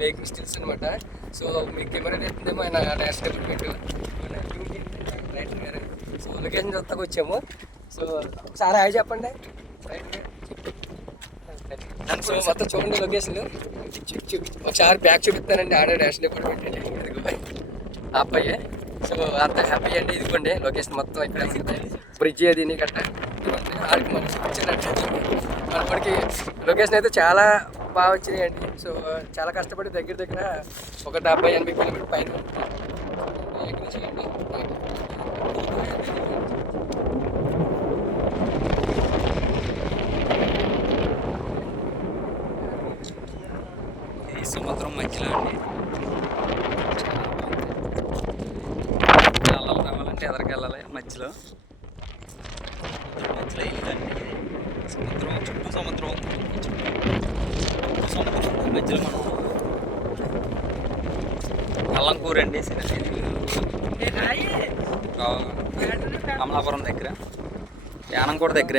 Making stills అనమాట. So మీకు camera తెస్తుందేమో ఆయన నేషనల్ డిపార్ట్మెంట్ రైటర్ గారు. సో లొకేషన్ చూస్తాకు వచ్చాము. సో ఒకసారి హాయ్ చెప్పండి. సో మొత్తం చూడండి లొకేషన్. ఒకసారి బ్యాక్ చూపిస్తానండి. ఆడ నేషనల్ డిపార్ట్మెంట్ ఇదిగో ఆ అబ్బాయి. సో అంత హ్యాపీ అండి. ఇదిగోండి లొకేషన్ మొత్తం ఇక్కడ ఉంటుంది. బ్రిడ్జ్ అది గట్ట ఆడికి మనం చూపించినట్టు మనకి లొకేషన్ అయితే చాలా బాగా వచ్చినాయండి. సో చాలా కష్టపడి దగ్గర దగ్గర 70-80 కిలోమీటర్ పైన ఎక్కడ చేయండి. ఈ సముద్రం మధ్యలో అండి రావాలంటే ఎదరికెళ్ళాలి. మధ్యలో ఇల్లండి. సముద్రం చుట్టూ సముద్రం మధ్యలో మనం అల్లంకూరు అండి. అమలాపురం దగ్గర యానంకూడ దగ్గర.